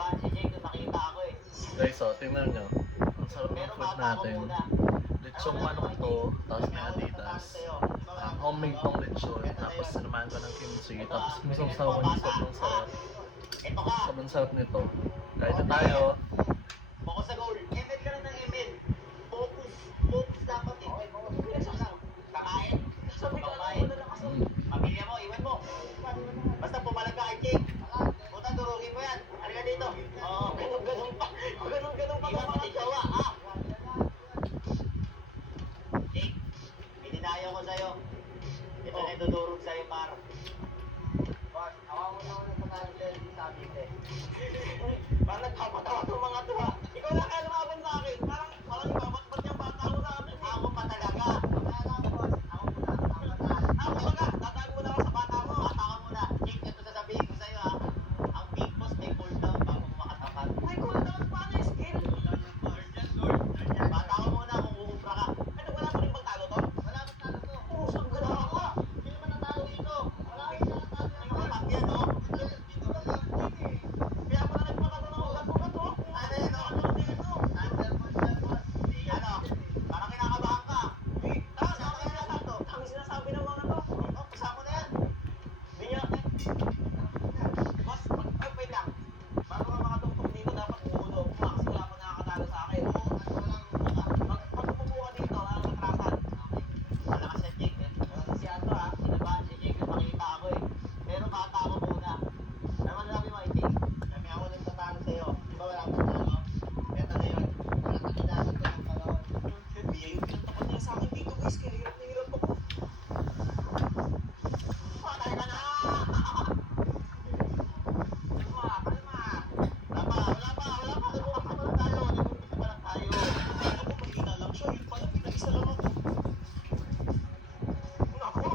Kinabahan si Jake nung nakita ako eh. Guys, tingnan nyo. Ang sarap ng food natin. Lechong manok to, tapos may adidas. Homemade tong lechon, tapos sinamahan ko ng kimchi, tapos musawsawan yung sobrang sarap. Ito ka! Sobrang sarap nito. Kain na tayo. Focus sa goal. ML ka lang ng ML. Focus. Focus dapat eh. Kakain. Kakain. Pamilya mo, iwan mo. Basta pumalag ka kay Jake. Puta, durugin mo yan. Halika dito. Oo, ganun-ganun pa. Ganun-ganun pa. Iwan pati jowa, ha? Jake, pininayo ko sa'yo. Ito na idudurog sa'yo, par. Boss, awa mo na ako ng pangalan sabi ko eh. Parang nagpapatawa itong mga to, ha? Ikaw na kaya lumaban sa akin. Parang ibabat-bat yung bata mo sa akin. Ako pa talaga. Ako muna. Tatago muna ako sa bata mo. Bata ka muna. Jake, ito sasabihin ko sa'yo, ha? Ang big boss may cooldown bago mo makatapat. May cooldown? Paano yung skill? Bata ka muna kung uumpra ka. Ano, wala pa rin bang talo to? Wala pa talo to. Oo, saan gano'n ako? Hindi naman natalo dito. Wala rin natalo. Ano ka lang yan, no? Kaya mo na nagpakatulong ang gato-gato. Ano yun, no? Ano dito? Ano? Parang kinakabahan ka. Tapos, ano kaya nasato? Ang sinasabi ng mga to. Oh, kasama na yan. Hindi niya. Boss, wait lang. Bago ka makatungtong dito, dapat bumudo mo kasi wala pa nakakatalo sa akin. Pag-upo ka dito, walang katrasan. Malakas si Jake eh. Si Ato ha, kinabahan si Jake nung nakita ako eh. Pero bata ako muna. Ano man sabi mo kay Jake? Kami ako nagtatalo sa'yo. Di ba wala akong talo? Eto na yun. Nakakilala ko ng panahon. Hindi, yung pinatapat niya sa akin dito guys. Kaya hirap na hirap ako. Patay ka na! Kalma, kalma. Wala pa. Nag-umpisa pa lang tayo. Ako, mahina lang siya. Yun pala, pinag-isa lang ako. Nako!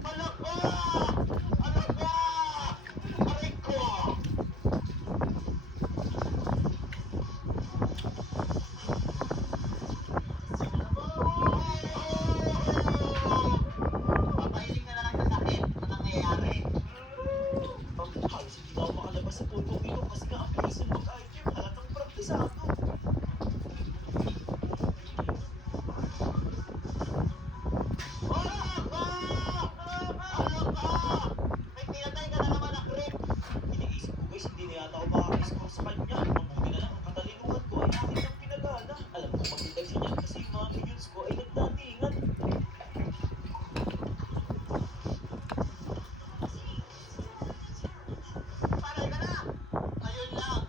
Alaka! Aray ko! Papahiling ka na lang sa sakit na nangyayari. Halos hindi na ako makalabas sa puto dito kasi nga ang bilis yung mag-item. Halatang praktisado. May pinatay ka na naman na creep. Iniisip ko guys, hindi na yata ako makaka-score sa kanya. Mabuti na lang ang katalinuhan ko ay akin ang pinagana. Alam ko magdagdag siya niyan kasi yung mga minions ko ay nagdatingan. Patay ka na! Ayun lang.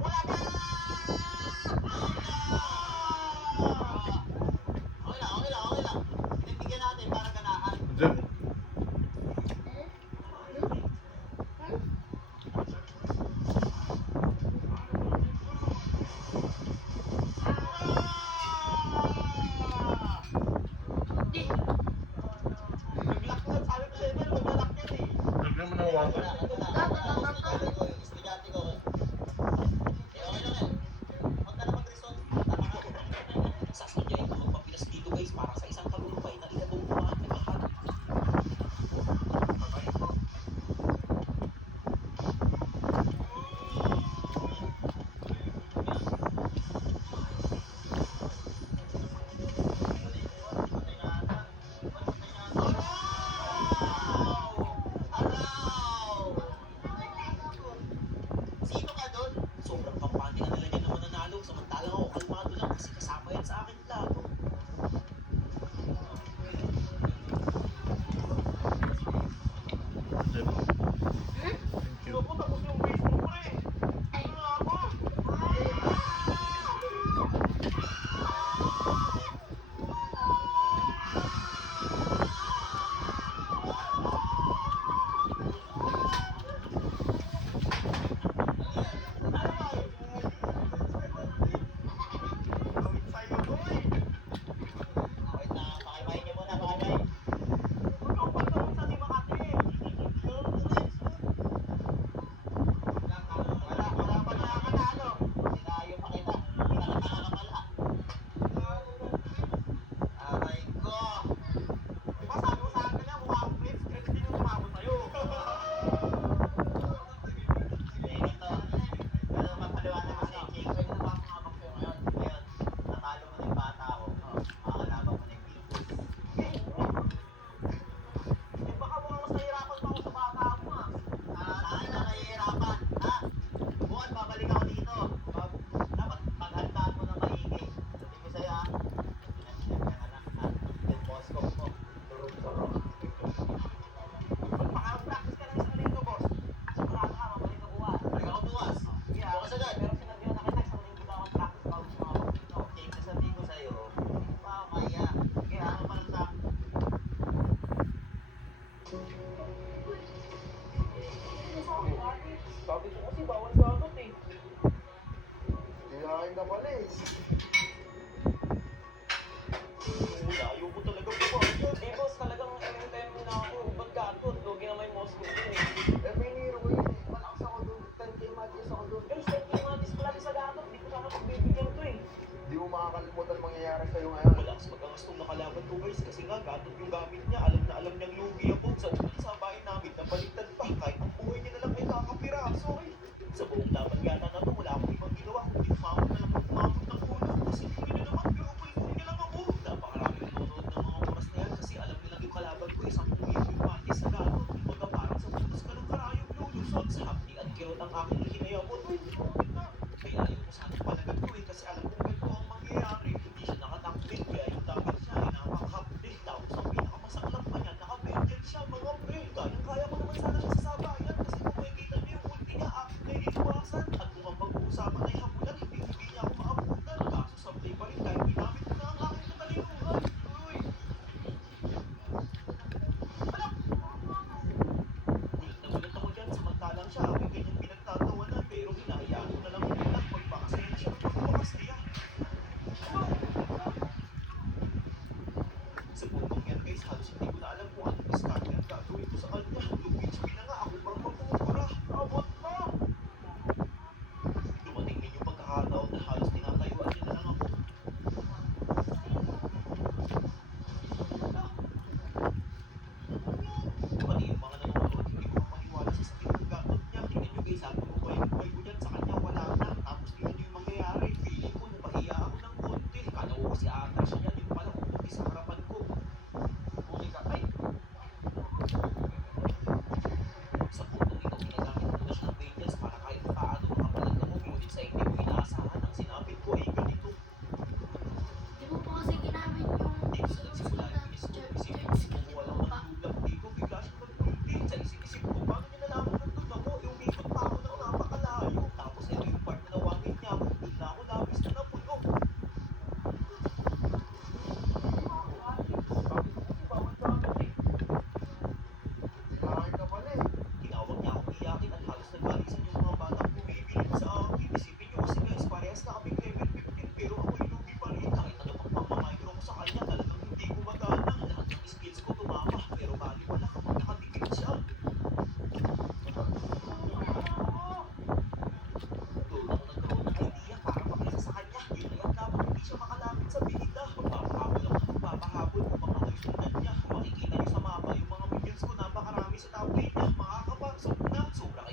Wala pa! Okay lang. Pinibigyan natin para ganahan. Jeb. Nag-lock na. Sabi ko sa'yo, mag-lock yan eh. Lagyan mo ng water. Estudyante ko. Okay lang yan. Huwag ka na mag-resort. Sasadyain ko magpapilas dito guys para sa isang talumpay na inabong mga nagkakalat. Layo mo talaga pumayag. Eh, boss, talagang MM na ako. Ba't gatot? Lugi na may Moscow dun eh. Eh, piniro ko yun eh. Malakas ako doon. 10K matches ako doon. Yung step yung mga display sa gatot, di ko sana pagbibigyan to eh. Hindi mo makakalimutan ang mangyayari sa'yo ngayon. Malakas mag-angastong nakalaban to guys kasi nga gatot yung gamit niya. Alam na alam niyang lugi ako. Sa bahay namin, napalitan pa. Kahit ang buhay niya na lang ay kakapiraso eh. Sa buong laban gata na to, wala akong ibang ginawa. Kundi umabot na lang umabot ng ulo. Kasi hindi na naman, pero pulpul niya lang ako. Napakarami nanonood ng mga oras na yan kasi alam nilang yung kalaban ko isang puwit yung matis sa gatot. Kumbaga parang sa putas ka ng karayong lulusot. Sa hapdi at kirot ang aking hinayabot. Uy, na. Kaya ayaw ko sana palagat ko eh kasi alam kong ganito ang mangyayari. Hindi siya nakatakbit kaya yung dapat siya ay napakahapdi. Tapos ang pinakamasaklang pa niya, naka-vengeance siya mga pre. Kaya ko naman sana siya sa sabayan kasi kung makikita niyo yung ulti niya, akin na iniiwasan. At kung ang pag-uusapan ay habulan, hindi niya ako maabutan. Kaso sablay pa rin kahit ginamit ko na ang aking katalinuhan. Uy! Alam! Gulat ako dyan samantalang siya aking kanyang pinagtatawanan pero hinahayaan ko na lang yun na magpakasaya na siya ng magpapakas niya. Sa puntong yan guys, halos hindi ko na alam kung anong diskarte ang gagawin ko sa kanya. Lupi-chupi na nga ako pang magmumura. Abot na! Dumating din yung pagkakataon na halos tinatayuan niya na lang ako. Pati yung mga nanonood, hindi ko maniwala sa sakit ng gatot niya. Tingnan nyo guys, sabi ko ba yung buhay ko dyan, sa kanya wala na. Tapos tingnan nyo yung mangyayari. Feeling ko napahiya ako ng konti. Kala ko si Ata siya yan, yung pala umuti sa harapan ko. Huli ka, ay! Sa puntong ito, ginagamit ko na siya ng vengeance para kahit paano makapalag na mo. Ngunit sa hindi ko inaasahan, ang sinapit ko ay ganito. Di mo po kasi ginamit yung Dito sa nagsimula yung isip ko, kumukuha lang ng tulak dito, bigla siyang nagpulti. Sa isip-isip ko, paano niya nalaman ng tulak ko? Yung ikot pa ako ng napakalayo. Tapos ito yung part na nawangin niya ako, doon na ako labis na napuno. Marami ka pala eh. Tinawag niya akong iyakin at halos nagkalisan yung mga batang bumibilip sa akin. Isipin niyo kasi guys, parehas na kaming level 15 pero ako'y lugi pa rin. Kahit ano pang pang-micro ko sa kanya, talagang hindi gumagana. Lahat ng skills ko tumama pero bali wala kapag nakadikit siya. Doon ako nagkaroon ng idea para mapisa sa kanya. Yun ay ang dapat hindi siya makalapit sa binida. Magpapahabol ako ng magpapahabol upang ako'y sundan niya. Makikita niyo sa mapa yung mga minions ko, napakarami sa top lane niya. Makakapagsok na. Sobrang